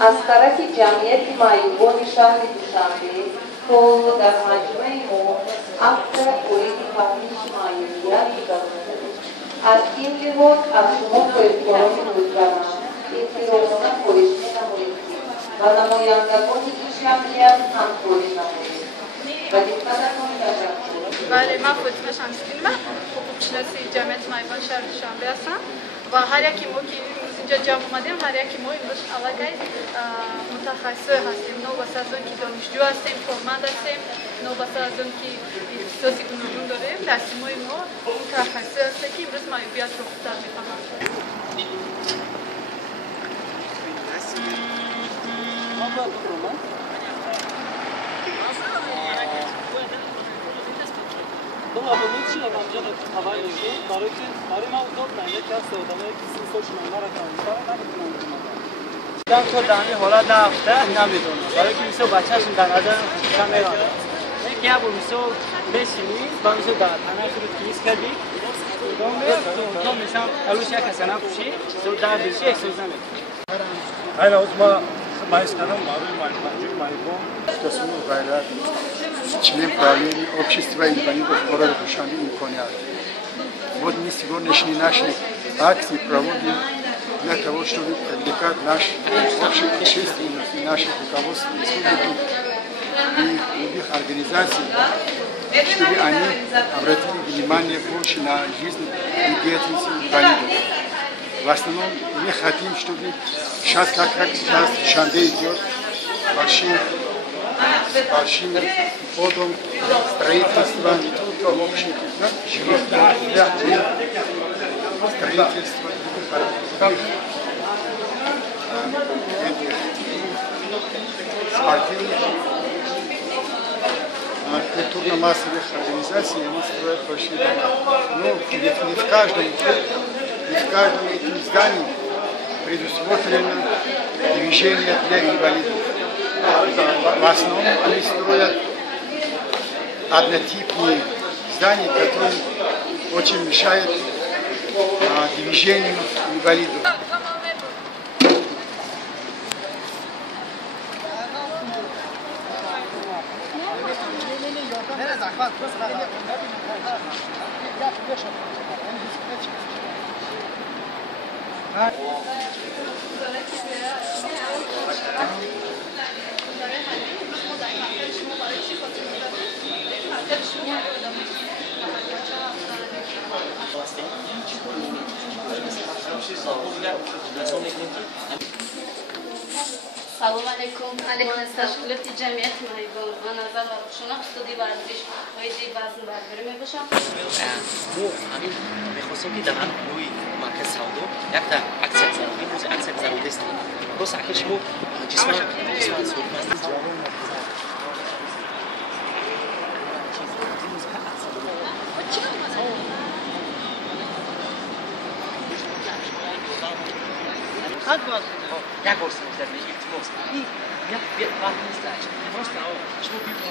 از طرف جمعیت معیوبان شهر دوشنبه تا در مجمع ما اکثر قید تفریش معیوبیت دارد. از این لحاظ از شما با احترام بزرگوارانه احترامانه خواهش می‌نماییم و نمایندگان این جمعیت همکاری نمایید و دقتتان تشکر. بله، من فاطمه شمس‌دینم، حقوق‌شناس جمعیت معیوبان شهر دوشنبه هستم و هر یکی ما که امروز اینجا جمع اومدیم، هر یکی ما امروز علاقه متخصص هستیم، نوبسته از اون که دانشجو هستیم، کارمند هستیم، نوبسته از اون که اختصاصی گوناگون داریم. تصمیم‌های ما متخصص هست که امروز معیوبیت رو خوب‌تر می‌فهمند. Doamna, nici la mangiare travail de jour, dar m-au tot la net asta o dată că sunt soci mai mare ca un dar nu. Dan tot dani hola da afta نمیدونم. برای که میسو بچه‌شون در نظر کامرا. क्या वो मिसो बेसिनी बांसो दा थाना शुरू किस कभी तो मिसा अलुशिया का सना खुशी तो दा बिशी एक्सोजन Hayır uzma майсканам майбон тосну гайрат член правления общества инвалидов города Душанбе имконият. Вот мы сегодняшние наши акции проводим для того, чтобы привлекать наш общий общественность и наше руководство республики и других организаций, чтобы они обратили внимание больше на жизнь и деятельность инвалидов. В основном мы хотим, чтобы сейчас, как сейчас в Душанбе идет большим ходом строительства не только общих жилых предприятий, строительства спортивных, культурно-массовых организаций, они строят большие дома. Но не в каждом этом здании предусмотрено движение для инвалидов. В основном они строят однотипные здания, которые очень мешают движению инвалидов. سلام علیکم. از تشکیلات جمعیت معیوبان من نظر و روشنا استودی ورزش های وزن برداری میباشم. مو همین میخواستم که در هم روی مرکز سعودو یک تا اکثر ضروری روز اکثر ضروری است. باز اکرش مو جسم سوری است. خد باز یک ورس می‌ذاره التماس این یک وقت نیست راست شما بیرون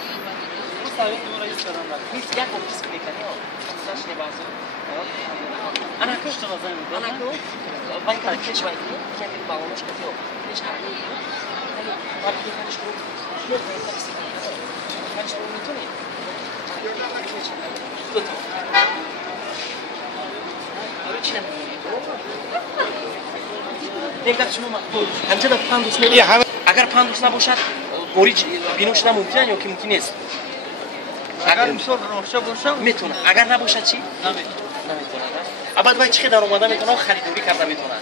راست تو را ایستادم نیست یک وقت کس می‌کنی استاش نبازه انا کش تو نزن انا کو باید کش باید یک بالونش کتیو هیچ حالی وقتی کش کو یک تاکسی کش کو میتونی تو چی نمی‌کنی یک شما همچنان پاندوس نمی‌کنی اگر پاندوس نباشد گوریج بینوش نمونده یا که ممکن نیست اگر مثال روشه باشه میتونه اگر نباشد چی نمیتونه بعد باید چی در اومده میتونه خریداری کرده میتونه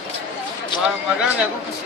ما اگر نگو کسی